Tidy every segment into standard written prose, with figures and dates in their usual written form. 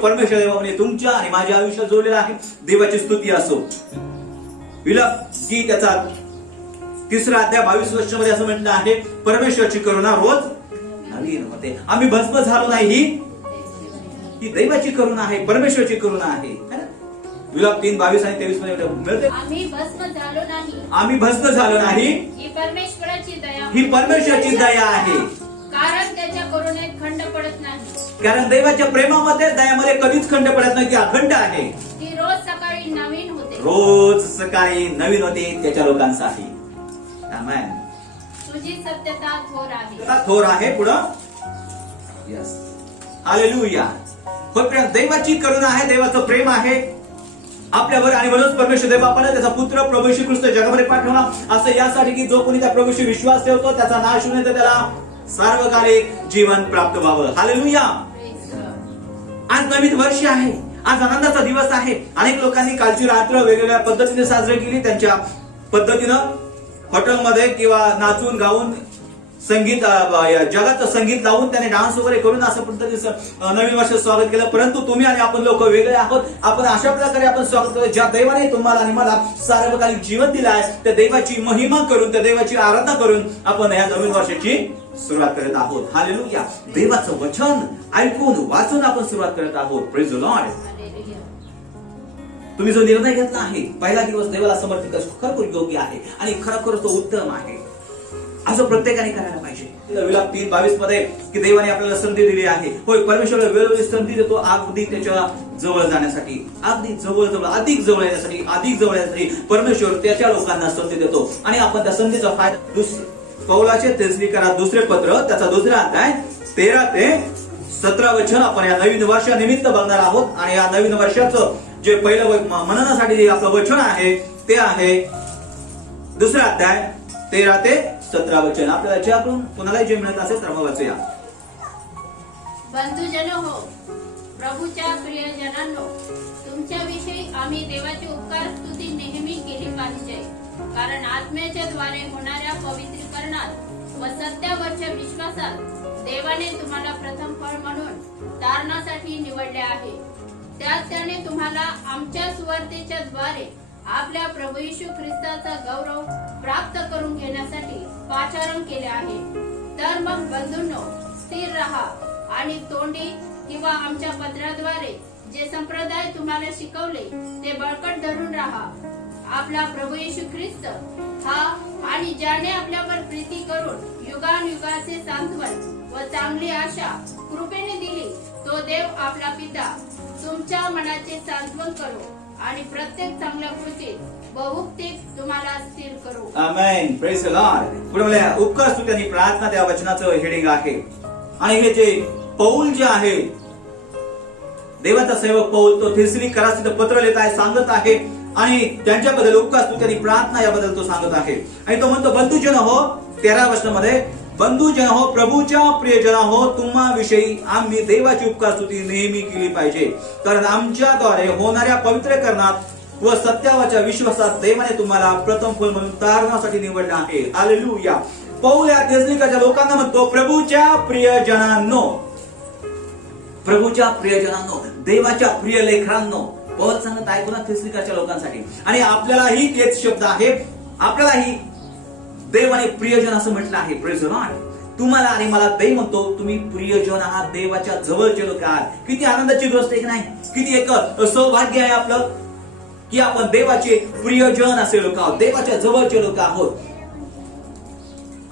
परमेश्वर देवाने तुमच्या आणि माझ्या आयुष्यात जोडलेलं आहे. देवाची स्तुती असो. विलाप की त्याचा 3 अध्याय 22 वर्षामध्ये असं म्हटलं आहे, परमेश्वराची करुणा रोज नवीन होते. आम्ही भस्म झालो नाही, ही दैवाची करुणा आहे, परमेश्वराची करुणा आहे. विलाप 3:22 आणि 23 मध्ये मिळते, आम्ही भस्म झालो नाही, आम्ही भस्म झालो नाही, ही परमेश्वराची दया, ही परमेश्वराची दया आहे. कारण त्याच्या करुणेत खंड पडत नाही. कारण देवाच्या प्रेमामध्ये दयामध्ये कधीच खंड पडत नाही, ती अखंड आहे. ती रोज सकाळी नवीन होते. रोज सकाळी नवीन होते त्याच्या लोकांसाठी. आमेन. तुझी सत्यता थोर आहे. आता थोर आहे पुढं. Yes, hallelujah. होय प्रिय, देवाची करुणा आहे, देवाचं प्रेम आहे आपल्यावर. आणि म्हणूनच परमेश्वर देव आपल्याला त्याचा पुत्र प्रभू येशू ख्रिस्त जगामध्ये पाठवला, असं यासाठी की जो कोणी त्या प्रभू येशू विश्वास ठेवतो त्याचा नाश होऊ नये, तर त्याला सार्वकालिक जीवन प्राप्त व्हावं. हालेलुया. आज नवीन वर्ष आहे, आज आनंदाचा दिवस आहे. अनेक लोकांनी कालची रात्र वेगवेगळ्या पद्धतीने साजरी केली, त्यांच्या पद्धतीनं हॉटेलमध्ये किंवा नाचून गाऊन संगीत जगात संगीत लावून त्याने डान्स वगैरे करून असं पद्धतीचं नवीन वर्ष स्वागत केलं. परंतु तुम्ही आणि आपण लोक वेगळे आहोत. आपण अशा प्रकारे आपण स्वागत करतो, ज्या देवाने तुम्हाला आणि मला सार्वकालिक जीवन दिलं आहे, त्या देवाची महिमा करून, त्या देवाची आराधना करून आपण या नवीन वर्षाची सुरुवात करत आहोत. हालेलुया. देवाचं वचन ऐकून वाचून आपण सुरुवात करत आहोत. Praise the Lord. तुम्ही जो निर्णय घेतला आहे, पहिला दिवस देवाला समर्पित खरोखर योग्य आहे आणि खरोखर तो उत्तम आहे, असं प्रत्येकाने करायला पाहिजे. विलाप 3:22 मध्ये की देवाने आपल्याला संधी दिली आहे. होय, परमेश्वर वेळोवेळी संधी देतो, अगदी त्याच्या जवळ जाण्यासाठी, अगदी जवळ अधिक जवळ येण्यासाठी, अधिक जवळ येण्यासाठी परमेश्वर त्याच्या लोकांना संधी देतो. आणि आपण त्या संधीचा फायदा पौलाचे तेसलीकरा दुसरे पत्र त्याचा 2 अध्याय 13 ते 17 वचन आपण या नवीन वर्षानिमित्त बघणार आहोत. आणि या नवीन वर्षाचं जे पहिलं मननासाठी जे आपलं वचन आहे ते आहे 2 अध्याय 13 ते 17 वचन. आपल्याला याच्यातून कुणालाही जे मिळत असेल तर मग वाचूया. बंधुजन हो, प्रभूच्या प्रियजनांनो, तुमच्याविषयी आम्ही देवाची उपकार स्तुती नेहमी केली पाहिजे. कारण आत्म्याच्या द्वारे होणाऱ्या पवित्रीकरणात व सत्यावरच्या विश्वासात देवाने तुम्हाला प्रथम फळ म्हणून तारणासाठी निवडले आहे. त्यात त्याने तुम्हाला आमच्या सुवार्तेच्या द्वारे आपल्या प्रभू येशू ख्रिस्ताचा गौरव प्राप्त करून घेण्यासाठी पाचारण केले आहे. तर मग बंधूंनो, स्थिर रहा आणि तोंडी किंवा आमच्या पत्राद्वारे जे संप्रदाय तुम्हाला शिकवले ते बळकट धरून राहा. आपला प्रभू येशू ख्रिस्त हा आणि ज्याने आपल्यावर प्रीती करून युगानुयुगाचे सांत्वन व चांगली आशा कृपेने दिली, तो देव आपला पिता तुमच्या मनाचे सांत्वन करो आणि प्रत्येक चांगल्या कृतीत बहुतेक तुम्हाला स्थिर करू. आमेन. Praise the Lord. पुढे मला उपकार स्तुती आणि प्रार्थना त्या वचनाचं हेडिंग आहे. आणि हे जे पौल जे आहे, देवाचा सेवक पौल, तो थिस्सलुनीकरास पत्र लिहित आहे, सांगत आहे आणि त्यांच्याबद्दल उपकार स्तुती आणि प्रार्थना याबद्दल तो सांगत आहे. आणि तो म्हणतो, बंधुजन हो, 13 वचनामध्ये, बंधुजन हो, प्रभूच्या प्रियजन हो, तुम्हाविषयी आम्ही देवाची उपकार स्तुती नेहमी केली पाहिजे. कारण आमच्याद्वारे होणाऱ्या पवित्रीकरणात व सत्यावरच्या विश्वासात देवाने तुम्हाला प्रथम फळ म्हणून तारणासाठी निवडले आहे. हालेलुया. पौल या थिस्सलुनीच्या लोकांना म्हणतो, प्रभूच्या प्रियजनांनो, प्रभूच्या प्रियजनांनो, देवाच्या प्रिय लेकरांनो. पौल सांगत आहे पुन्हा थिस्सलुनीच्या लोकांसाठी. आणि आपल्यालाही तेच शब्द आहे, आपल्यालाही देवाने प्रियजन असं म्हटलं आहे. Praise the Lord. तुम्हाला आणि मला देव म्हणतो, तुम्ही प्रियजन आहात, देवाच्या जवळचे लोक आहात. किती आनंदाची गोष्ट आहे की नाही? किती एक सौभाग्य आहे आपलं की आपण देवाचे प्रियजन असे लोक आहोत, देवाच्या जवळचे लोक आहोत.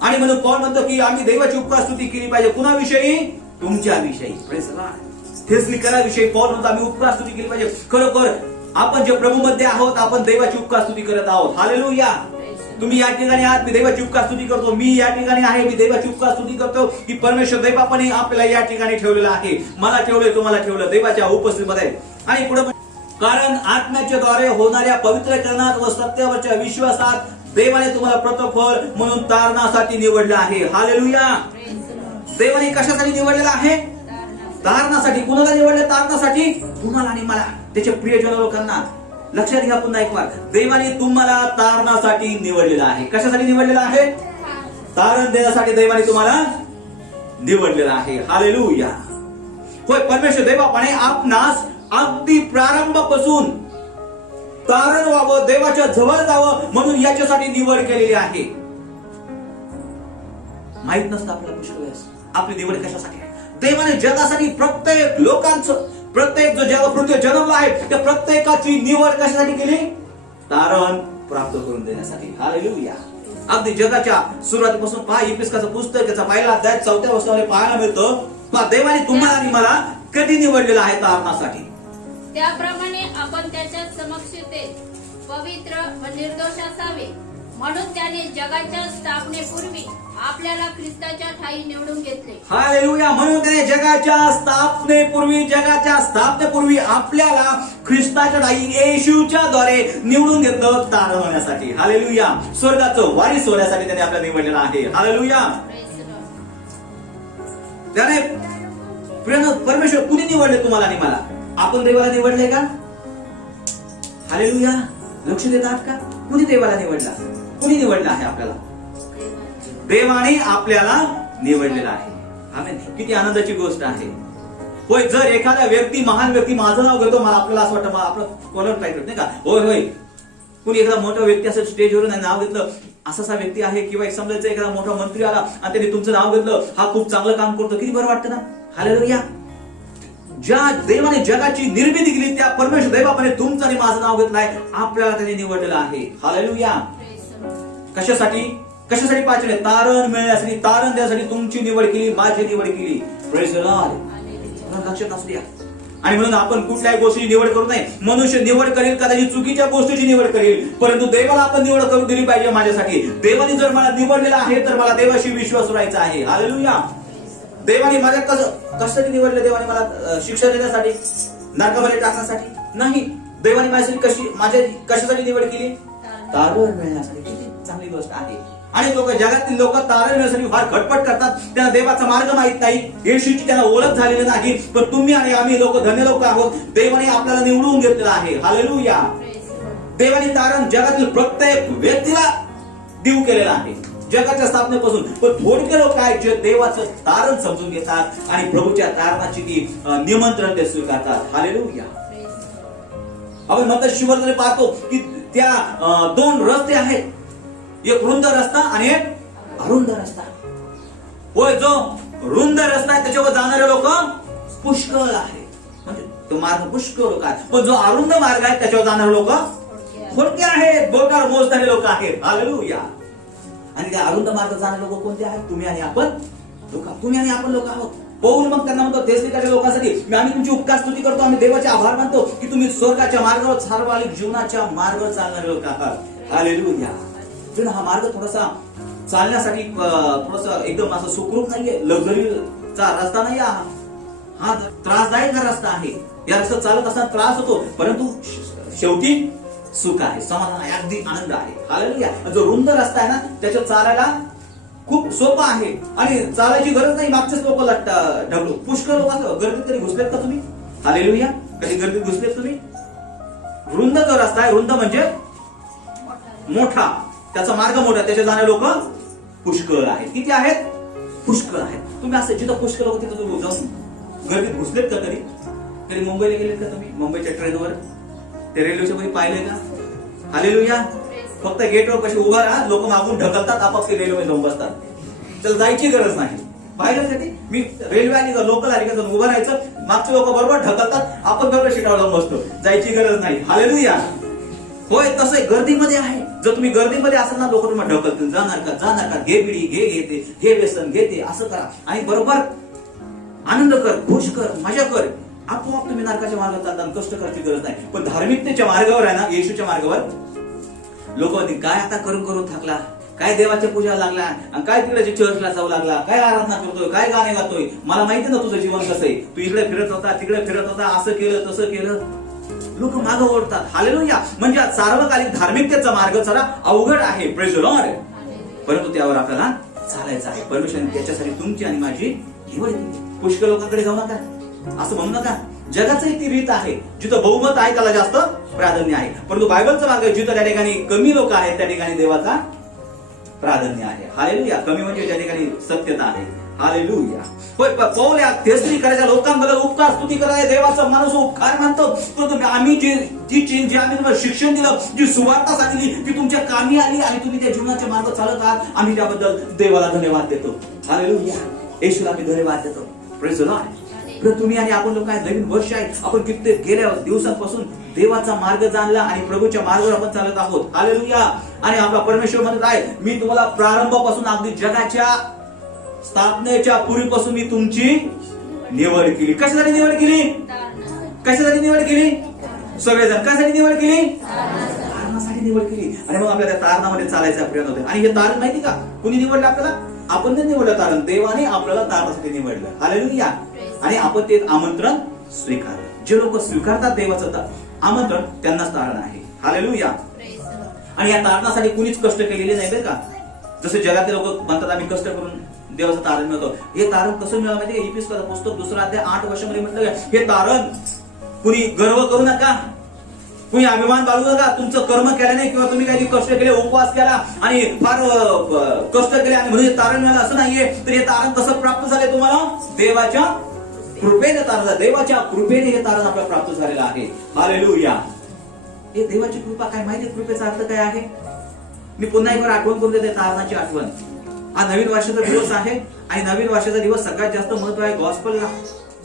आणि म्हणून पौल म्हणतो की आम्ही देवाची उपकार स्तुती केली पाहिजे. कुणाविषयी? तुमच्याविषयी. Praise the Lord. थिस्सलुनीकराविषयी पौल म्हणतो आम्ही उपकार स्तुती केली पाहिजे. खरोखर आपण जे प्रभू मध्ये आहोत, आपण देवाची उपकार स्तुती करत आहोत. हालेलुया. तुम्ही या ठिकाणी आहात, मी देवाची उपकार स्तुती करतो. मी या ठिकाणी आहे, मी देवाची उपकार स्तुती करतो की परमेश्वर देवाने आपल्याला या ठिकाणी ठेवलेलं आहे. मला ठेवलंय, तुम्हाला ठेवलं देवाच्या उपस्थितीमध्ये. आणि पुढे, कारण आत्म्याच्या द्वारे होणाऱ्या पवित्रीकरणात व सत्यावरच्या विश्वासात देवाने तुम्हाला प्रथमफळ म्हणून तारणासाठी निवडलं आहे. हालेलुया. देवाने कशासाठी निवडलेलं आहे? तारणासाठी. कुणाला निवडले? तारणासाठी. तुम्हाला आणि मला, त्याचे प्रियजन लोकांना. लक्षात घ्या पुन्हा एक बार, देवाने तुम्हाला तारणासाठी निवडलेलं आहे. कशासाठी निवडलेलं आहे? तारण देण्यासाठी देवाने तुम्हाला निवडलेलं आहे. हालेलुया. होय, परमेश्वर देवाने आपणास अगदी प्रारंभापासून तारण व्हावं, देवाच्या जवळ जावं म्हणून याच्यासाठी निवड केलेली आहे. माहित नसतं आपल्याला पुष्कळ वेळेस आपली निवड कशासाठी आहे. देवाने जगासाठी प्रत्येक लोकांचं, प्रत्येक जो जग पृथ्वीवर जन्मला आहे त्या प्रत्येकाची निवड कशासाठी केली? तारण प्राप्त करून देण्यासाठी. हालेलुया. अगदी जगाच्या सुरुवातीपासून पहा, इफिसकाचं पुस्तक त्याचा पहिला अध्याय 4व्या वचनामध्ये पाहायला मिळतं, पहा देवाने तुम्हाला आणि मला कधी निवडलेलं आहे तारणासाठी. त्याप्रमाणे आपण त्याच्या समक्षतेत पवित्र व निर्दोष असावे म्हणून त्याने जगाच्या स्थापनेपूर्वी आपल्याला ख्रिस्ताच्या ठायी निवडून घेतले. हालेलुया. म्हणून त्याने जगाच्या स्थापनेपूर्वी आपल्याला ख्रिस्ताच्या ठायी येशूच्या द्वारे निवडून घेतलं तारण होण्यासाठी. हालेलुया. स्वर्गाचं वारीस होण्यासाठी त्याने आपल्याला निवडलेलं आहे. हालेलुया. त्याने परमेश्वर कुणी निवडले तुम्हाला आणि मला? आपण देवाला निवडले का? हालेलुया. लक्ष देतात का? कुणी देवाला निवडला? कुणी निवडला आहे आपल्याला? देवाने आपल्याला निवडलेला आहे. आमेन. किती आनंदाची गोष्ट आहे. होय, जर एखादा व्यक्ती, महान व्यक्ती माझं नाव घेतो, मला आपल्याला असं वाटतं आपलं कोलर ट्राय करत नाही का? होय होय, कुणी एखादा मोठा व्यक्ती असं स्टेजवरून नाव घेतलं, असा व्यक्ती आहे, किंवा एक समजायचं एखादा मोठा मंत्री आला आणि त्यांनी तुमचं नाव घेतलं, हा खूप चांगलं काम करतो, किती बरं वाटतं ना? हालेलुया. ज्या देवाने जगाची निर्मिती केली त्या परमेश्वर देवाने तुमचं आणि माझं नाव घेतलं आहे, आपल्याला त्याने निवडलेलं आहे. हालेलुया. कशासाठी? कशासाठी पाहिजे? तारण मिळण्यासाठी, तारण देण्यासाठी तुमची निवड केली, माझी निवड केली. Praise the Lord. लक्षात असू द्या. आणि म्हणून आपण कुठल्याही गोष्टीची निवड करू नये. मनुष्य निवड करेल, कदाचित चुकीच्या गोष्टीची निवड करेल, परंतु देवाला आपण निवड करून दिली पाहिजे माझ्यासाठी. देवाने जर मला निवडलेलं आहे तर मला देवाशी विश्वास राहायचा आहे. हालेलुया. देवाने माझ्या कशासाठी निवडले? देवाने मला शिक्षा देण्यासाठी, नरकामध्ये टाकण्यासाठी नाही. देवाने माझ्यासाठी कशासाठी निवड केली? तारण मिळण्यासाठी. किती चांगली गोष्ट आहे. आणि लोक, जगातील लोक तारण मिळण्यासाठी फार खटपट करतात. त्यांना देवाचा मार्ग माहित नाही, येशूची त्यांना ओळख झालेली नाही. पण तुम्ही आणि आम्ही लोक धन्य लोक आहोत. देवाने आपल्याला निवडून घेतलेलं आहे. हालेलुया. देवाने तारण जगातील प्रत्येक व्यक्तीला देऊ केलेलं आहे, जगाच्या स्थापनेपासून. पण थोडके लोक आहेत जे देवाचं तारण समजून घेतात आणि प्रभूच्या तारणाची ती निमंत्रण ते स्वीकारतात. हालेलुया. आपण मत्ती सुसमाचारामध्ये पाहतो की त्या 2 रस्ते आहेत, एक रुंद रस्ता आणि एक अरुंद रस्ता. होय, जो रुंद रस्ता आहे त्याच्यावर जाणारे लोक पुष्कळ आहे, म्हणजे तो मार्ग पुष्कळ लोक आहेत. पण जो अरुंद मार्ग आहे त्याच्यावर जाणारे लोक थोडके आहेत, बोटावर मोजणारे लोक आहेत. हालेलुया. आणि त्या अरुंद मार्ग जाणारे लोक कोणते आहेत? तुम्ही आणि आपण लोक. तुम्ही आणि आपण लोक आहोत. पौल मग त्यांना म्हणतो, थेसलोनिकेच्या लोकांसाठी आम्ही तुमची उपकार स्तुती करतो, आम्ही देवाचे आभार मानतो की तुम्ही स्वर्गाच्या मार्गावर, सार्वकालिक जीवनाच्या मार्गावर चालणारे लोक आहात. हालेलुया. हा मार्ग थोडासा चालण्यासाठी थोडासा एकदम असं सुखरूप नाहीये, लक्झरीचा रस्ता नाही. हा त्रासदायक रस्ता आहे. या रस्त्यात चालत असताना त्रास होतो, परंतु शेवटी सुख आहे, समाधान आहे, अगदी आनंद आहे. हालेलुया. जो रुंद रस्ता आहे ना त्याच्यात चालायला खूप सोपं आहे आणि चालायची गरज नाही. मागचेच लोक ढकलू. पुष्कळ लोक असं गर्दीत कधी घुसलेत का तुम्ही? हालेलुया. कधी गर्दीत घुसलेत तुम्ही? रुंद जो रस्ता आहे, रुंद म्हणजे मोठा, त्याचा मार्ग मोठा, त्याचे जाणारे लोक पुष्कळ आहेत. किती आहेत? पुष्कळ आहेत. तुम्ही असं जिथं पुष्कळ लोक तिथं तुम्ही जाऊन गर्दीत घुसलेत का? कधी मुंबईला गेलेत का तुम्ही? मुंबईच्या ट्रेनवर ते रेल्वेच्या मध्ये पाहिलंय का? हालेलुया. फक्त गेटवर कशी उभा राहा, लोक मागून ढकलतात, आपाप ते रेल्वे जाऊन बसतात. त्याला जायची गरज नाही. पाहिलं का ते? मी रेल्वे आली का, लोकल आली का, उभं राहायचं, मागचे लोक बरोबर ढकलतात, आपण बरोबर सीटावर जाऊन बसतो. जायची गरज नाही. हालेलुया. होय, तसं गर्दीमध्ये आहे. जर तुम्ही गर्दीमध्ये असाल ना, लोक तुम्हाला ढकलतील, जाणार का, घे बिडी, घे व्यसन, घे ते, असं करा आणि बरोबर आनंद कर, खुश कर, मजा कर. आपोआप तुम्ही नरकाच्या मार्गावर चालता, कष्ट करायची गरज नाही. पण धार्मिकतेच्या मार्गावर आहे ना, येशूच्या मार्गावर लोक काय आता करून थकला, काय देवाच्या पूजा लागला, आणि काय तिकडे चर्चला जाऊ लागला, काय आराधना करतोय, काय गाणे गातोय, मला माहिती ना तुझं जीवन कसं आहे, तू इकडे फिरत होता, तिकडे फिरत होता, असं केलं तसं केलं. लोक मागं ओढतात. हालेलुया. म्हणजे सार्वकालिक धार्मिकतेचा मार्ग जरा अवघड आहे. Praise the Lord. परंतु त्यावर आपल्याला चालायचं आहे. परमेश्वराने त्याच्यासाठी तुमची आणि माझी निवड केली. पुष्कळ लोकांकडे जाऊ नका, असं म्हणू नका. जगाचं ती रीत आहे, जिथं बहुमत आहे त्याला जास्त प्राधान्य आहे. परंतु बायबलचा मार्ग जिथं त्या ठिकाणी कमी लोक आहेत त्या ठिकाणी देवाचा प्राधान्य आहे. हालेलुया. कमी म्हणजे ज्या ठिकाणी सत्यता आहे. हालेलुया. होय, पौल या थेसलोनिकेच्या लोकांबद्दल उपकार स्तुती कराय देवाचा माणूस उपकार मानतो. परंतु आम्ही जी आम्ही तुम्हाला शिक्षण दिलं, जी सुवार्ता सांगितली, ती तुमच्या कामी आली आणि तुम्ही त्या जीवनाचे मार्ग चालत आहात, आम्ही त्याबद्दल देवाला धन्यवाद देतो. हालेलुया. येशूला आम्ही धन्यवाद देतो. Praise the Lord. तुम्ही आणि आपण लोक काय नवीन वर्ष आहे, आपण कित्येक गेल्या दिवसांपासून देवाचा मार्ग जाणला आणि प्रभूच्या मार्गावर आपण चालत आहोत. हालेलुया. आणि आपला परमेश्वर म्हणत आहे, मी तुम्हाला प्रारंभापासून अगदी जगाच्या स्थापनेच्या पूर्वीपासून मी तुमची निवड केली. कशासाठी निवड केली? कशासाठी निवड केली? सगळेजण कशासाठी निवड केली? तारणासाठी निवड केली. आणि मग आपल्याला त्या तारणामध्ये चालायचा प्रयत्न होते. आणि हे तारण माहिती का कुणी निवडलं आपल्याला? आपण नाही निवडलं तारण, देवाने आपल्याला तारणासाठी निवडलं. हालेलुया. आणि आपण ते आमंत्रण स्वीकारलं. जे लोक स्वीकारतात देवाचं आमंत्रण त्यांनाच तारण आहे. हालेलुया. आणि या तारणासाठी कुणीच कष्ट केलेले नाही बरं का. जसे जगातले लोक म्हणतात आम्ही कष्ट करून देवाचं तारण मिळतो. हे तारण कसं मिळालं माहिती? इफिसचं पुस्तक 2 अध्याय 8 वर्षामध्ये म्हटलं हे तारण कुणी गर्व करू नका, कुणी अभिमान बाळगू नका. तुमचं कर्म केल्याने किंवा तुम्ही काही कष्ट केले, उपवास केला आणि फार कष्ट केले आणि म्हणून तारण मिळालं असं नाहीये. तर हे तारण कसं प्राप्त झाले तुम्हाला? देवाच्या कृपेने तारण झालं. देवाच्या कृपेने हे तारण आपल्याला प्राप्त झालेलं आहे. हालेलुया. हे देवाची कृपा काय माहिती? कृपेचा अर्थ काय आहे? मी पुन्हा एकदा आठवण करून देते तारणाची आठवण. हा नवीन वर्षाचा दिवस आहे आणि नवीन वर्षाचा दिवस सगळ्यात जास्त महत्व आहे गॉस्पलला,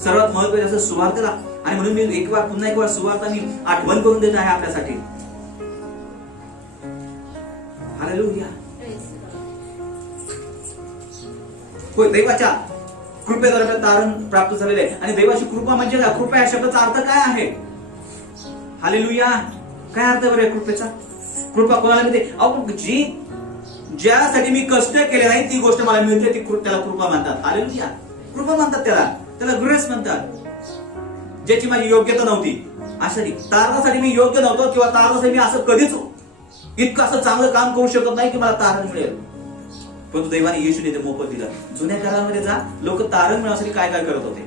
सर्वात महत्व जास्त सुवार्तेला. आणि म्हणून मी पुन्हा एक वेळा सुवार्ता मी आठवण करून देत आहे आपल्यासाठी. हालेलुया. होय, देवाच्या कृपेद्वारे तारण प्राप्त झालेले आहे. आणि देवाची कृपा म्हणजे काय? कृपा या शब्दाचा अर्थ काय आहे? हालेलुया. काय अर्थ बरं कृपेचा? कृपा कोणाला मिळते? ज्यासाठी मी कष्ट केले नाही ती गोष्ट मला मिळते, त्याला कृपा म्हणतात. हालेलुया. कृपा म्हणतात त्याला ग्रेस म्हणतात. ज्याची माझी योग्यता नव्हती, अशासाठी तारणासाठी मी योग्य नव्हतो किंवा तारणासाठी मी असं कधीच इतकं असं चांगलं काम करू शकत नाही की मला तारण मिळेल. परंतु देवाने येशूने ते मोफत दिलं. जुन्या करारामध्ये जा, लोक तारण मिळवण्यासाठी काय काय करत होते?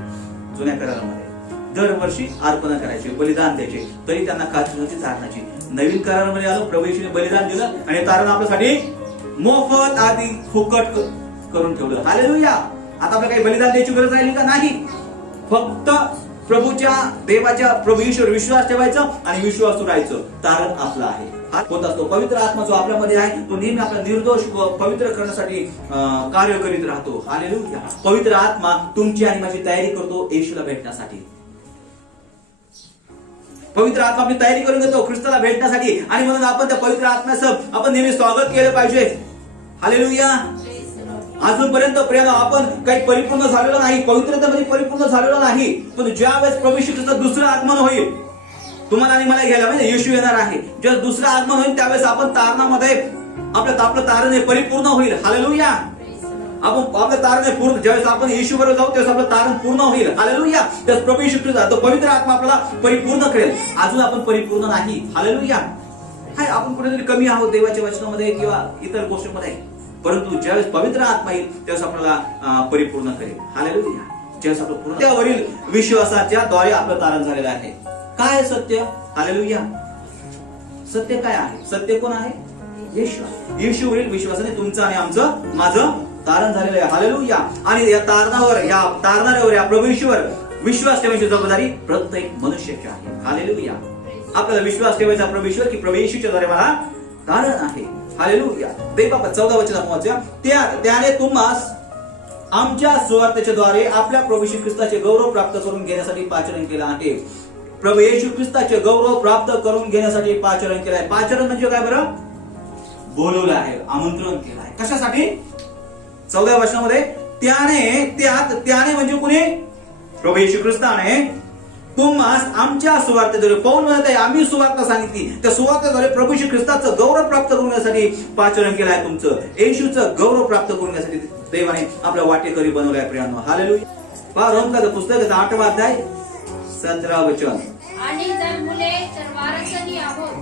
जुन्या करारामध्ये दरवर्षी अर्पण करायचे, बलिदान द्यायचे, तरी त्यांना खात्री नव्हती तारणाची. नवीन करारामध्ये आलो, प्रभू येशूने बलिदान दिलं आणि तारण आपल्यासाठी मोफत आधी फुकट करून ठेवलं. हालेलुया. आता आपल्याला काही बलिदान द्यायची गरज राहिली का? नाही. फक्त प्रभूच्या देवाच्या प्रभू ईश्वर विश्वास ठेवायचा आणि विश्वासू राहायचं. तारण आपलं आहे. होत असतो पवित्र आत्मा जो आपल्यामध्ये आहे तो नेहमी आपला निर्दोष व पवित्र करण्यासाठी कार्य करीत राहतो. हालेलुया. पवित्र आत्मा तुमची आणि माझी तयारी करतो येशूला भेटण्यासाठी. पवित्र आत्मा आपली तयारी करून घेतो ख्रिस्ताला भेटण्यासाठी. आणि म्हणून आपण त्या पवित्र आत्म्याचं आपण नेहमी स्वागत केलं पाहिजे. हालेलुया. अजूनपर्यंत प्रेम आपण काही परिपूर्ण झालेलो नाही, पवित्रतेमध्ये परिपूर्ण झालेलो नाही. पण ज्या वेळेस प्रभू ख्रिस्ताचं दुसरं आगमन होईल, तुम्हाला आणि मला घ्यायला म्हणजे येशू येणार आहे, जेव्हा दुसरं आगमन होईल त्यावेळेस आपण तारणामध्ये आपलं तारण हे परिपूर्ण होईल. हालेलुया. आपण आपलं तारण हे पूर्ण, ज्यावेळेस आपण येशू बरोबर जाऊ त्यावेळेस आपलं तारण पूर्ण होईल. हालेलुया. त्यास प्रभू येशू ख्रिस्त तो पवित्र आत्मा आपल्याला परिपूर्ण करेल. अजून आपण परिपूर्ण नाही. हालेलुया. हाय, आपण कुठेतरी कमी आहोत देवाच्या वचनामध्ये किंवा इतर गोष्टींमध्ये. परंतु ज्यावेळेस पवित्र आत्मा येईल त्यावेळेस आपल्याला परिपूर्ण करेल. हालेलुया. ज्यावेळेस आपलं पूर्ण त्यावरील विश्वासाच्या द्वारे आपलं तारण झालेलं आहे. काय सत्य? हालेलुया. सत्य काय आहे? सत्य कोण आहे? येशू. येशूवरील विश्वासाने तुमचं आणि आमचं माझं तारण झालेलं आहे. हालेलुया. आणि या तारणावर या प्रभू येशूवर विश्वास ठेवायची जबाबदारी प्रत्येक मनुष्याची आहे. हालेलुया. आपल्याला विश्वास ठेवायचा प्रभू येशूवर की प्रभू येशूच्या द्वारे मला तारण आहे. हालेलुया. देवबाबा 14 वचनात वाचा, त्याने तुम्हास आमच्या सुवार्तेच्या द्वारे आपल्या प्रभू येशू ख्रिस्ताचे गौरव प्राप्त करून घेण्यासाठी पाचारण केलं आहे. प्रभू येशू ख्रिस्ताचे गौरव प्राप्त करून घेण्यासाठी पाचारण केलं आहे. पाचारण म्हणजे काय बरं? बोलवलं आहे, आमंत्रण केलं आहे. कशासाठी? 14 वर्षामध्ये त्याने म्हणजे कुणी? प्रभू येशू ख्रिस्ताने तुम्हास आमच्या सुवार्तेद्वारे, पौल म्हणत आहे आम्ही सुवार्ता सांगितली, त्या सुवार्तेद्वारे प्रभू येशू ख्रिस्ताचं गौरव प्राप्त करून घेण्यासाठी पाचारण केलं आहे. तुमचं येशूचं गौरव प्राप्त करून घेण्यासाठी देवाने आपल्या वाटेकरी बनवलं आहे. प्रियांनो, हालेलुया. पहा रोमकाचं पुस्तक 8 अध्याय 17 वचन. आणि जर मुले तर वारसही आहोत,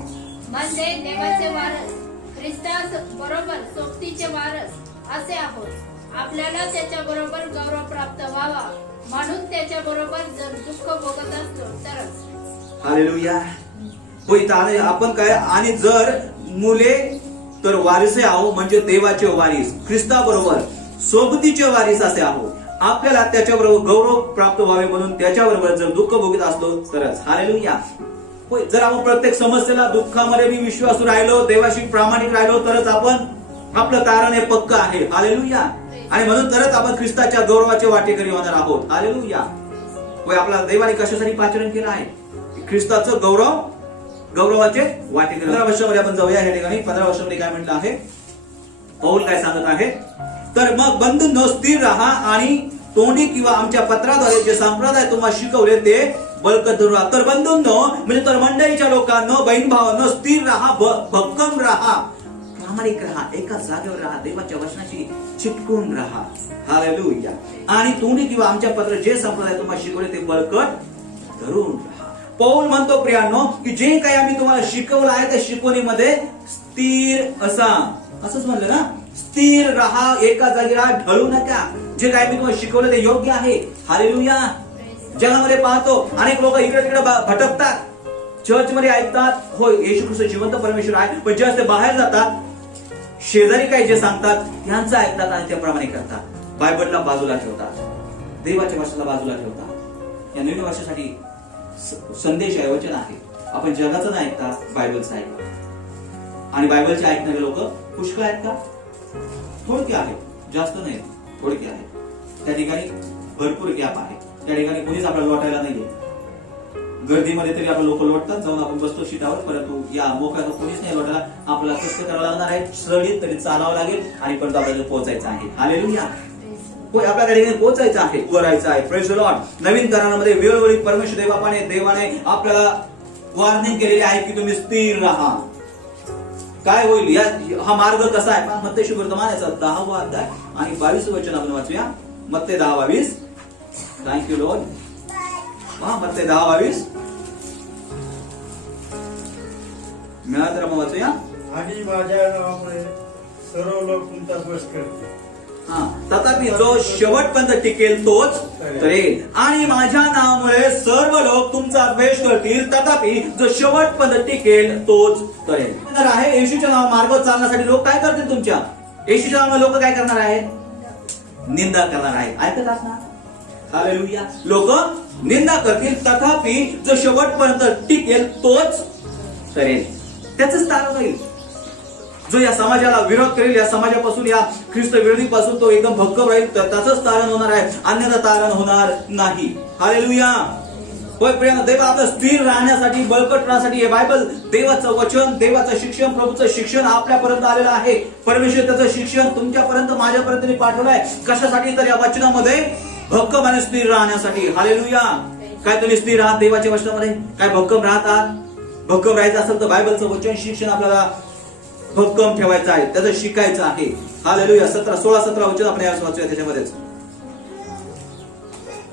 म्हणजे देवाचे वारस, ख्रिस्तास बरोबर सोबतीचे वारस असे आहोत. आपल्याला त्याच्या बरोबर गौरव प्राप्त व्हावा म्हणून त्याच्या बरोबर जर दुःख भोगत असलो तरच. हालेलुया. होय, आपण काय? आणि जर मुले तर वारिसे आहो, म्हणजे देवाचे वारीस, ख्रिस्ता बरोबर सोबतीचे वारीस असे आहोत. आपल्याला त्याच्याबरोबर गौरव प्राप्त व्हावे म्हणून त्याच्याबरोबर जर दुःख भोगीत असलो तरच. हालेलुया. होय, जर आपण प्रत्येक समस्येला दुःखामध्ये मी विश्वासू राहिलो, देवाशी प्रामाणिक राहिलो, तरच आपण आपलं तारण हे पक्क आहे. हालेलुया. आणि म्हणून तरच आपण ख्रिस्ताच्या गौरवाचे वाटेकरी होणार आहोत. हालेलुया. होय, आपला देवाने कशासाठी पाचरण केलं आहे? ख्रिस्ताचं गौरवाचे वाटेकरी. 15 वर्षामध्ये आपण जाऊया. या ठिकाणी 15 वर्षामध्ये काय म्हटलं आहे, पौल काय सांगत आहे, तर मग बंधूंनो स्थिर राहा आणि तोंडी किंवा आमच्या पत्राद्वारे जे संप्रदाय तुम्हाला शिकवले ते बळकट धरून राहा. तर बंधूंनो म्हणजे तर मंडळीच्या लोकांनो, बहीण भावांनो, स्थिर राहा, भक्कम राहा, प्रामाणिक राहा, एकाच जागेवर राहा, देवाच्या वचनाशी चिटकून राहा. हालेलुया. आणि तोंडी किंवा आमच्या पत्र जे संप्रदाय तुम्हाला शिकवले ते बळकट धरून राहा. पौल म्हणतो प्रियांनो की जे काही आम्ही तुम्हाला शिकवलं आहे त्या शिकवणीमध्ये स्थिर असा, असंच म्हणलं ना, स्थिर राहा, एका जागी राहा, ढळू नका. जे काही मी तुम्हाला शिकवलं ते योग्य आहे. हालेलुया. जगामध्ये पाहतो अनेक लोक इकडे तिकडे भटकतात, चर्च मध्ये ऐकतात, होय येशू ख्रिस्त जिवंत परमेश्वर आहे, पण जेव्हा ते बाहेर जातात शेजारी काय जे सांगतात त्यांचं ऐकतात आणि त्याप्रमाणे करतात. बायबलला बाजूला ठेवतात, देवाच्या वचनाला बाजूला ठेवतात. या नवीन वर्षासाठी संदेश आहे, वचन आहे, आपण जगाचं नाही ऐकता, बायबलचं ऐका. आणि बायबलचे ऐकणारे लोक पुष्कळ आहेत का? थोडके आहेत, जास्त नाही, थोडके आहेत. त्या ठिकाणी भरपूर गॅप आहे. त्या ठिकाणी कोणीच आपल्याला लोटायला नाहीये. गर्दीमध्ये तरी आपण लोक लोटतात, जाऊन आपण बसतो सीटावर, परंतु या मोकळ्यात कोणीच नाही लोटायला. आपल्याला कष्ट करावं लागणार आहे, श्रमित तरी चालावं लागेल आणि परंतु आपल्याला पोहोचायचं आहे. हालेलुया. होय, आपल्या ठिकाणी पोहोचायचं आहे, करायचं आहे. Praise the Lord. नवीन करारामध्ये वेळोवेळी परमेश्वर देवाने आपल्याला वॉर्निंग केलेली आहे की तुम्ही स्थिर राहा. काय होईल, हा मार्ग कसा आहे? मत्ते शुभवर्तमानाचा 10वा अध्याय आणि 22 वचन आपण वाचूया. मत्ते 10:22. Thank you Lord. मत्ते 10:22 मिळालं तर मग वाचूया. आणि माझ्या नावामुळे सर्व लोक तुमचा बस करतील. तथापि जो शेवटपर्यंत टिकेल तोच तरेल. आणि माझ्या नावामुळे सर्व लोक तुमचा द्वेष करतील, तथापि जो शेवटपर्यंत टिकेल तोच तरेल. आहे येशूच्या नावा मार्गावर चालण्यासाठी लोक काय करतील? तुमच्या येशूच्या नावामुळे लोक काय करणार आहेत? निंदा करणार आहेत. ऐकत असणार. हालेलुया. लोक निंदा करतील, तथापि जो शेवटपर्यंत टिकेल तोच तरेल. त्याच तारण होईल. जो या समाजाला विरोध करेल, या समाजापासून, या ख्रिस्त विरोधी पासून तो एकदम भक्कम राहील, तर त्याचंच तारण होणार आहे, अन्यथा तारण होणार नाही. हालेलुया. होय प्रिय, देव आपलं स्थिर राहण्यासाठी, बळकट राहण्यासाठी हे बायबल, देवाचं वचन, देवाचं शिक्षण, प्रभूचं शिक्षण आपल्यापर्यंत आलेलं आहे. परमेश्वर त्याचं शिक्षण तुमच्यापर्यंत, माझ्यापर्यंत पाठवलंय. कशासाठी? तर या वचनामध्ये भक्कम आणि स्थिर राहण्यासाठी. हालेलुया. काय तुम्ही स्थिर आहात देवाच्या वचनामध्ये? काय भक्कम राहतात? भक्कम राहायचं असेल तर बायबलचं वचन, शिक्षण आपल्याला भक्कम ठेवायचं आहे, त्याचं शिकायचं आहे. हालेलुया. 16-17 वचन आपण यावेळेस वाचूया. त्याच्यामध्येच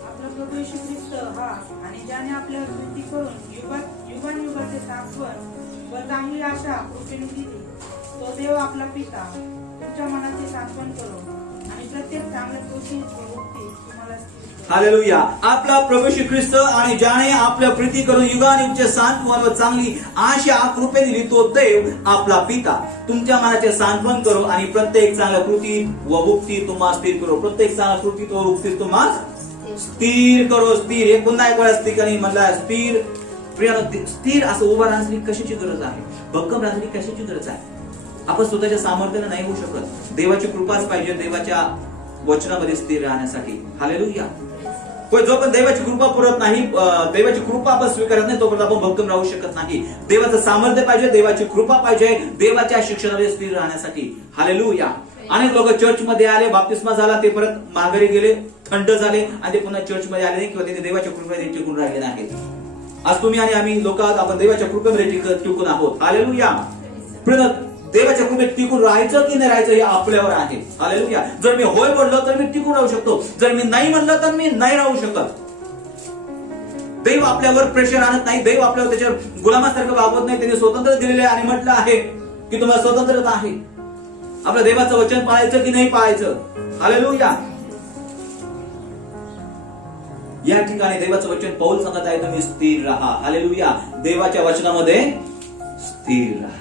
आपला प्रभू येशू ख्रिस्त हा आणि ज्याने आपल्यावर कृती करून युगानुयुगाचे सांत्वन व चांगली आशा कृपेने दिली, तो देव आपला पिता तुमच्या मनाचे सांत्वन करो आणि प्रत्येक चांगल्या गोष्टी तुम्हाला स्थिर. हालेलुया. आपला प्रभू श्री ख्रिस्त आणि ज्याने आपल्या प्रीती करून युगानुयुगचे सांत्वन व चांगली आशा कृपे दिली, तो देव आपला पिता तुमच्या मनाचे सांत्वन करो आणि प्रत्येक चांगल्या कृती व मुक्ती तुम्हाला स्थिर करो. प्रत्येक चांगल्या कृती व मुक्ती तुम्हाला स्थिर करो. स्थिर, हे पुन्हा एक वेळा ठिकाणी म्हणलं स्थिर. प्रिय, स्थिर असं उभं राहण्यासाठी कशाची गरज आहे? भक्कम राहण्यासाठी कशाची गरज आहे? आपण स्वतःच्या सामर्थ्याने नाही होऊ शकत. देवाची कृपाच पाहिजे देवाच्या वचनामध्ये स्थिर राहण्यासाठी. हालेलुया. जो पण देवाची कृपा पुरत नाही, देवाची कृपा आपण स्वीकारत नाही, तोपर्यंत आपण भक्कम राहू शकत नाही. देवाचं सामर्थ्य पाहिजे, देवाची कृपा पाहिजे देवाच्या शिक्षणामध्ये स्थिर राहण्यासाठी. हालेलुया. अनेक लोक चर्च मध्ये आले, बाप्तिस्मा झाला, ते परत माघारी गेले, थंड झाले आणि ते पुन्हा चर्च मध्ये आले नाही किंवा ते देवाच्या कृपेमध्ये टिकून राहिले नाही. आज तुम्ही आणि आम्ही लोक आपण देवाच्या कृपेमध्ये टिकून आहोत. हालेलुया. देवाच्या कृपेत टिकून राहायचं की नाही राहायचं हे आपल्यावर आहे. हालेलुया. जर मी होय म्हणलो तर मी टिकून राहू शकतो, जर मी नाही म्हणलं तर मी नाही राहू शकत. देव आपल्यावर प्रेशर आणत नाही, देव आपल्यावर त्याच्यावर गुलामासारखं वागवत नाही. त्याने स्वतंत्र दिलेले आणि म्हटलं आहे की तुम्हाला स्वतंत्रता आहे. आपल्या देवाचं वचन पाळायचं की नाही पाळायचं. हालेलुया. या ठिकाणी देवाचं वचन पौल सांगत आहे, तुम्ही स्थिर राहा. हालेलुया. देवाच्या वचनामध्ये स्थिर राहा.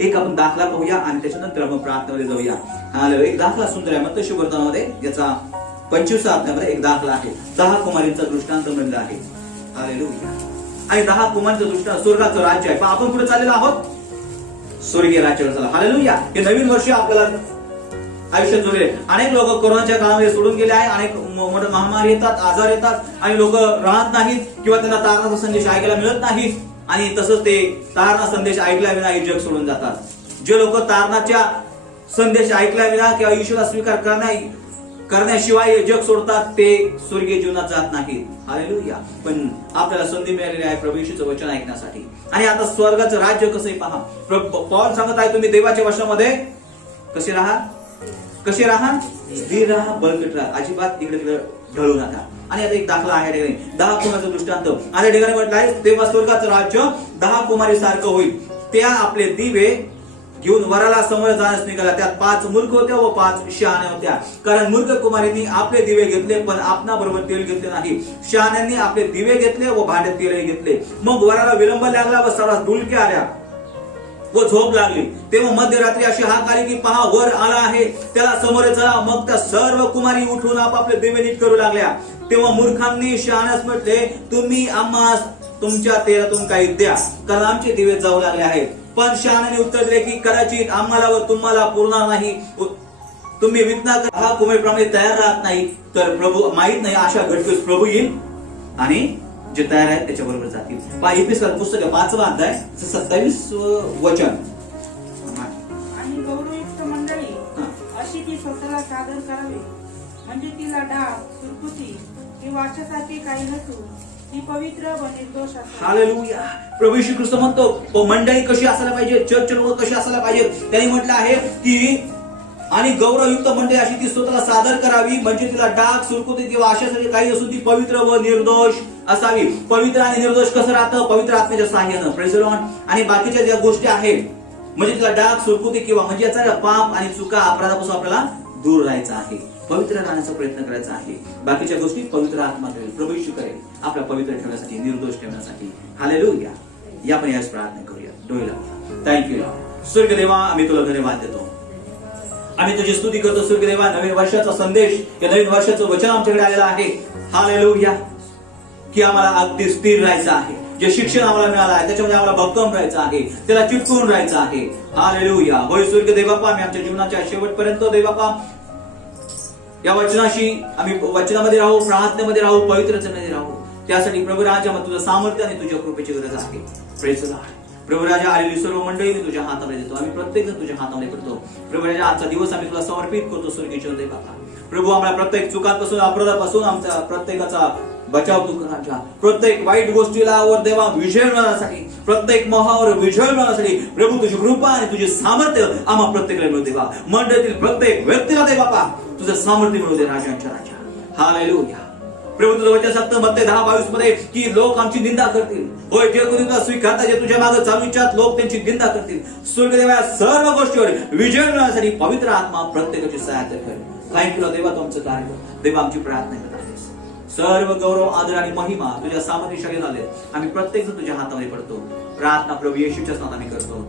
एक आपण दाखला पाहूया आणि त्याच्यानंतर आपण प्रार्थनेमध्ये जाऊया. एक दाखला सुंदर आहे मत्ते शुभवर्तमानामध्ये, याचा 25 अध्यायामध्ये एक दाखला आहे. 10 कुमारींचा दृष्टांत म्हणलं आहे. हालेलुया. आणि 10 कुमारींचा दृष्टांत स्वर्गाचं राज्य आहे. पण आपण कुठे चाललेलो आहोत? स्वर्गीय राज्यावर चालला. हालेलुया. हे नवीन वर्ष आपल्याला आयुष्यात जोडले. अनेक लोक कोरोनाच्या काळामध्ये सोडून गेले आहे. अनेक मोठ्या महामारी येतात, आजार येतात आणि लोक राहत नाहीत किंवा त्यांना तारणाचा संदेश ऐकायला मिळत नाही. आणि तसंच ते तारणा संदेश ऐकल्याविना हे जग सोडून जातात. जे लोक तारणाच्या संदेश ऐकल्याविना किंवा ईश्वराचा स्वीकार करण्याशिवाय जग सोडतात ते स्वर्गीय जीवनात जात नाहीत. हालेलुया. पण आपल्याला संधी मिळालेली आहे प्रभू येशूचं वचन ऐकण्यासाठी. आणि आता स्वर्गाचं राज्य कसं आहे पहा. पौल सांगत आहे तुम्ही देवाच्या वशामध्ये कसे राहा, कसे राहा, स्थिर राहा, बळकट राहा, अजिबात इकडे तिकडे ढळू नका. आणि आता एक दाखला आहे ठिकाणी 10 कुमारीचा दृष्टांत. आणि ठिकाणी म्हटलं आहे तेव्हा स्वर्गाचं राज्य 10 कुमारी सारखं होईल. त्या आपले दिवे घेऊन वराला समोर जाण्यास निघाला. त्यात 5 मूर्ख होत्या व 5 शहाण्या होत्या. कारण मूर्ख कुमारींनी आपले दिवे घेतले पण आपणा बरोबर तेल घेतले नाही. शहाण्यांनी आपले दिवे घेतले व भांड्यात तेलही घेतले. मग वराला विलंब लागला व सर्वात डुलक्या आल्या व झोप लागली. तेव्हा मध्यरात्री अशी हाक आली की पहा वर आला आहे, त्याला समोर चला. मग त्या सर्व कुमारी उठून आपापले दिवे नीट करू लागल्या. तेव्हा मूर्खांनी शहाण्यास म्हटले तुम्ही आम्हास तुमच्या तेलातून काही द्या, कारण आमचे दिवे जाऊ लागले आहेत. पण शहाण्याने उत्तर दिले की कदाचित आम्हाला व तुम्हाला पुरणार नाही. तुम्ही विकना हा कुमारीप्रमाणे तयार राहत नाही तर प्रभू माहित नाही अशा घटकेस प्रभू येईल आणि जे तयार आहेत त्याच्या बरोबर जातील. एपिसोड पुस्तक 5वा अध्याय 27 वचन. आणि गौरवयुक्त मंडळी अशी ती स्वतःला सादर करावी, म्हणजे तिला डाळ, सुरकुती किंवा वाच्यासारखे काही नसून ती पवित्र व निर्दोष असावी. हालेलुया. प्रभू येशू ख्रिस्त म्हणतो मंडळी कशी असायला पाहिजे, चर्च लोक कशी असायला पाहिजे. त्यांनी म्हटलं आहे की आणि गौरवयुक्त मंडळी अशी ती स्वतःला सादर करावी, म्हणजे तिला डाग, सुरकुती किंवा अशासाठी काही असून ती पवित्र व निर्दोष असावी. पवित्र आणि निर्दोष कसं राहतं? पवित्र आत्म्याच्या सहाय्यानं. Praise the Lord. आणि बाकीच्या ज्या गोष्टी आहेत म्हणजे तिला डाग, सुरकुती किंवा म्हणजे याचा पाप आणि चुका अपराधापासून आपल्याला दूर राहायचं आहे, पवित्र राहण्याचा प्रयत्न करायचा आहे. बाकीच्या गोष्टी पवित्र आत्मा करेल, प्रभू येशू करेल आपला पवित्र ठेवण्यासाठी, निर्दोष ठेवण्यासाठी. हालेलुया. या पण याच प्रार्थना करूया. डोळे लावूया. Thank you Lord. स्वर्गदेवा आम्ही तुला धन्यवाद देतो. आम्ही तुझी स्तुती करतो स्वर्गदेवा. नवीन वर्षाचा संदेश, या नवीन वर्षाचं वचन आमच्याकडे आलेलं आहे. हालेलुया. की आम्हाला अगदी स्थिर राहायचं आहे. जे शिक्षण आम्हाला मिळालं आहे त्याच्यामध्ये आम्हाला भक्कम राहायचं आहे, त्याला चिटकून राहायचं आहे. हालेलुया. होय स्वर्गदेव बाप्पा, आम्ही आमच्या जीवनाच्या शेवटपर्यंत देव बाप्पा या वचनाशी आम्ही वचनामध्ये राहू, प्रार्थनेमध्ये राहू, पवित्रतेमध्ये राहू. त्यासाठी प्रभू राजा तुझं सामर्थ्य आणि तुझ्या कृपेची गरज आहे. Praise the Lord. प्रभू राजा आलेली सर्व मंडळी मी तुझ्या हातामध्ये देतो. आम्ही प्रत्येक जण तुझ्या हातामध्ये करतो. प्रभू राजा आजचा दिवस आम्ही तुला समर्पित करतो स्वर्गीय देव बाप्पा. प्रभू आम्हाला प्रत्येक चुकांपासून, अपराधापासून आमच्या प्रत्येकाचा बचाव तू कर राजा. प्रत्येक वाईट गोष्टीला वर देवा विजय मिळवण्यासाठी, प्रत्येक मोहावर विजय मिळवण्यासाठी प्रभू तुझी कृपा आणि तुझे सामर्थ्य आम्हा प्रत्येकाला मिळू देवा. मंडळीतील प्रत्येक व्यक्तीला दे बापा तुझं सामर्थ्य मिळू दे राजांच्या राजा. हालेलुया. प्रभू तुझं वचन सांगतं मत्ते 10:22 मध्ये की लोक आमची निंदा करतील. होय, जे कोणी तुला स्वीकारता, जे तुझ्या मागे चालू इच्छात लोक त्यांची निंदा करतील. स्वर्गदेवा सर्व गोष्टीवर विजय मिळवण्यासाठी पवित्र आत्मा प्रत्येकाची सहायता कर. थँक्यू देवा. तुमचं कार्य देवा आमची प्रार्थना करत आहेस. सर्व गौरव, आदर आणि महिमा तुझ्या सामर्थ्यशाली झाले. आम्ही प्रत्येक जण तुझ्या हातामध्ये पडतो. प्रार्थना प्रभू येशूच्याच नावाने आम्ही करतो.